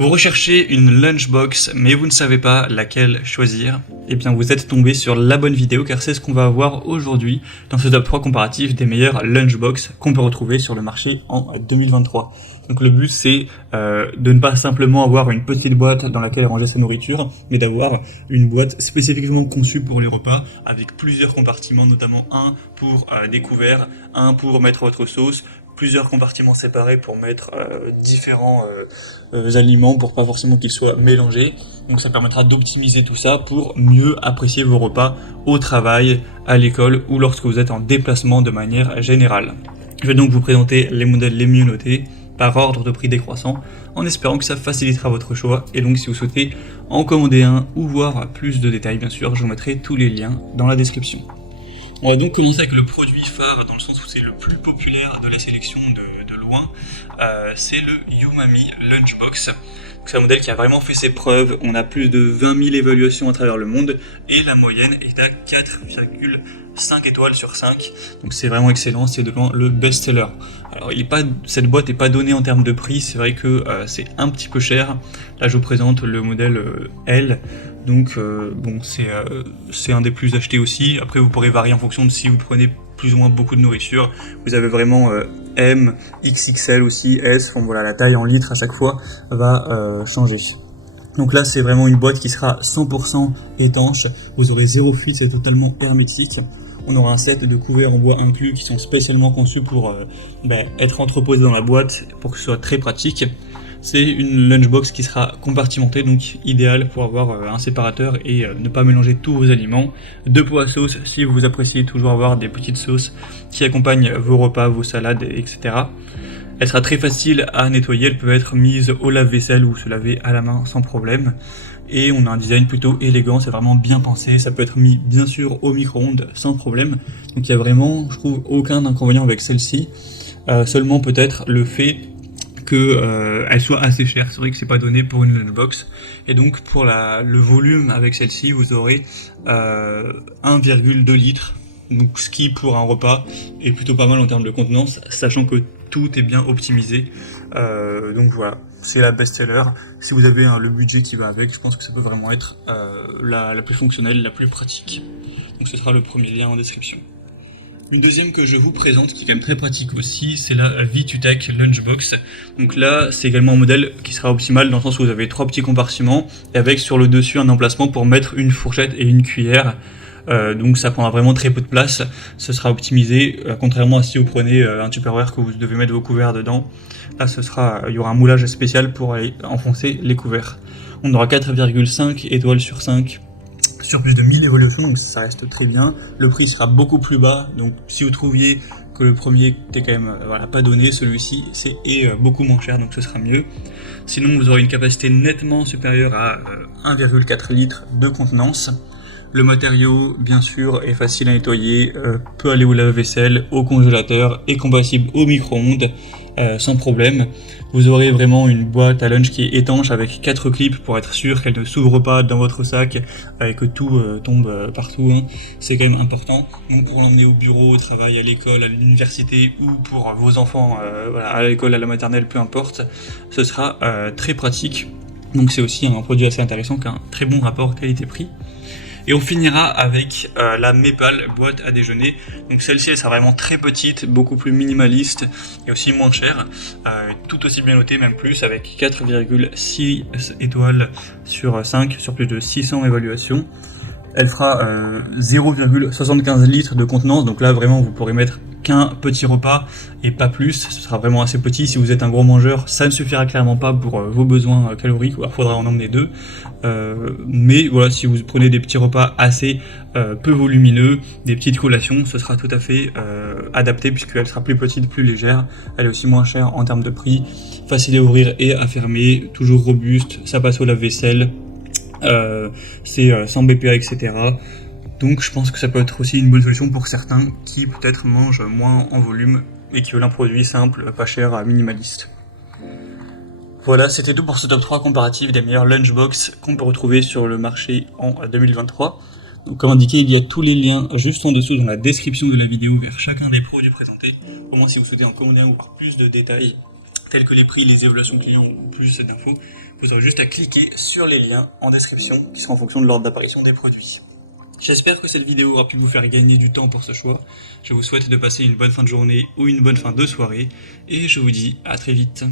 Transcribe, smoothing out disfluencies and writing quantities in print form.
Vous recherchez une lunchbox mais vous ne savez pas laquelle choisir? Eh bien vous êtes tombé sur la bonne vidéo car c'est ce qu'on va voir aujourd'hui dans ce top 3 comparatif des meilleures lunchbox qu'on peut retrouver sur le marché en 2023. Donc le but c'est de ne pas simplement avoir une petite boîte dans laquelle ranger sa nourriture, mais d'avoir une boîte spécifiquement conçue pour les repas avec plusieurs compartiments, notamment un pour des couverts, un pour mettre votre sauce, plusieurs compartiments séparés pour mettre différents aliments pour pas forcément qu'ils soient mélangés. Donc ça permettra d'optimiser tout ça pour mieux apprécier vos repas au travail, à l'école ou lorsque vous êtes en déplacement de manière générale. Je vais donc vous présenter les modèles les mieux notés par ordre de prix décroissant en espérant que ça facilitera votre choix. Et donc si vous souhaitez en commander un ou voir plus de détails, bien sûr, je vous mettrai tous les liens dans la description. On va donc commencer avec le produit phare dans le sens où c'est le plus populaire de la sélection de loin, c'est le Umami Lunchbox. C'est un modèle qui a vraiment fait ses preuves, on a plus de 20 000 évaluations à travers le monde et la moyenne est à 4,5 étoiles sur 5, donc c'est vraiment excellent, c'est devant le best-seller. Alors cette boîte n'est pas donnée en termes de prix, c'est vrai que c'est un petit peu cher. Là je vous présente le modèle L. Donc bon, c'est un des plus achetés aussi. Après vous pourrez varier en fonction de si vous prenez plus ou moins beaucoup de nourriture. Vous avez vraiment M, XXL aussi, S. Bon voilà, la taille en litres à chaque fois va changer. Donc là c'est vraiment une boîte qui sera 100% étanche. Vous aurez zéro fuite, c'est totalement hermétique. On aura un set de couverts en bois inclus qui sont spécialement conçus pour être entreposés dans la boîte pour que ce soit très pratique. C'est une lunchbox qui sera compartimentée, donc idéale pour avoir un séparateur et ne pas mélanger tous vos aliments. Deux pots à sauce si vous appréciez toujours avoir des petites sauces qui accompagnent vos repas, vos salades, etc. Elle sera très facile à nettoyer, elle peut être mise au lave-vaisselle ou se laver à la main sans problème. Et on a un design plutôt élégant, c'est vraiment bien pensé, ça peut être mis bien sûr au micro-ondes sans problème. Donc il n'y a vraiment, je trouve, aucun inconvénient avec celle-ci. Seulement peut-être le fait qu'elle soit assez chère, c'est vrai que c'est pas donné pour une lunchbox. Et donc pour le volume avec celle-ci, vous aurez 1,2 litres. Donc ce qui pour un repas est plutôt pas mal en termes de contenance, sachant que tout est bien optimisé. Donc voilà, c'est la best-seller. Si vous avez le budget qui va avec, je pense que ça peut vraiment être la plus fonctionnelle, la plus pratique. Donc ce sera le premier lien en description. Une deuxième que je vous présente, qui est quand même très pratique aussi, c'est la Vitutech Lunchbox. Donc là, c'est également un modèle qui sera optimal dans le sens où vous avez 3 petits compartiments et avec sur le dessus un emplacement pour mettre une fourchette et une cuillère. Donc ça prendra vraiment très peu de place, ce sera optimisé, contrairement à si vous prenez un Tupperware que vous devez mettre vos couverts dedans. Là il y aura un moulage spécial pour aller enfoncer les couverts. On aura 4,5 étoiles sur 5 sur plus de 1000 évolutions, donc ça reste très bien. Le prix sera beaucoup plus bas, donc si vous trouviez que le premier était quand même pas donné, celui-ci est beaucoup moins cher, donc ce sera mieux. Sinon vous aurez une capacité nettement supérieure à 1,4 litres de contenance. Le matériau, bien sûr, est facile à nettoyer, peut aller au lave-vaisselle, au congélateur, est compatible au micro-ondes, sans problème. Vous aurez vraiment une boîte à lunch qui est étanche avec 4 clips pour être sûr qu'elle ne s'ouvre pas dans votre sac et que tout tombe partout. Hein. C'est quand même important. Donc pour l'emmener au bureau, au travail, à l'école, à l'université ou pour vos enfants à l'école, à la maternelle, peu importe, ce sera très pratique. Donc c'est aussi un produit assez intéressant qui a un très bon rapport qualité-prix. Et on finira avec la Mepal boîte à déjeuner. Donc celle-ci, elle sera vraiment très petite, beaucoup plus minimaliste et aussi moins chère. Tout aussi bien notée, même plus, avec 4,6 étoiles sur 5 sur plus de 600 évaluations. Elle fera 0,75 litres de contenance, donc là vraiment vous pourrez mettre qu'un petit repas et pas plus, ce sera vraiment assez petit. Si vous êtes un gros mangeur, ça ne suffira clairement pas pour vos besoins caloriques, il faudra en emmener 2. Mais voilà, si vous prenez des petits repas assez peu volumineux, des petites collations, ce sera tout à fait adapté puisqu'elle sera plus petite, plus légère. Elle est aussi moins chère en termes de prix, facile à ouvrir et à fermer, toujours robuste, ça passe au lave-vaisselle. C'est sans BPA, etc. Donc je pense que ça peut être aussi une bonne solution pour certains qui peut-être mangent moins en volume et qui veulent un produit simple, pas cher, minimaliste. Voilà, c'était tout pour ce top 3 comparatif des meilleures lunchbox qu'on peut retrouver sur le marché en 2023. Donc comme indiqué, il y a tous les liens juste en dessous dans la description de la vidéo vers chacun des produits présentés. Au moins si vous souhaitez en commander un ou voir plus de détails, tels que les prix, les évaluations clients ou plus d'infos, vous aurez juste à cliquer sur les liens en description qui seront en fonction de l'ordre d'apparition des produits. J'espère que cette vidéo aura pu vous faire gagner du temps pour ce choix. Je vous souhaite de passer une bonne fin de journée ou une bonne fin de soirée et je vous dis à très vite.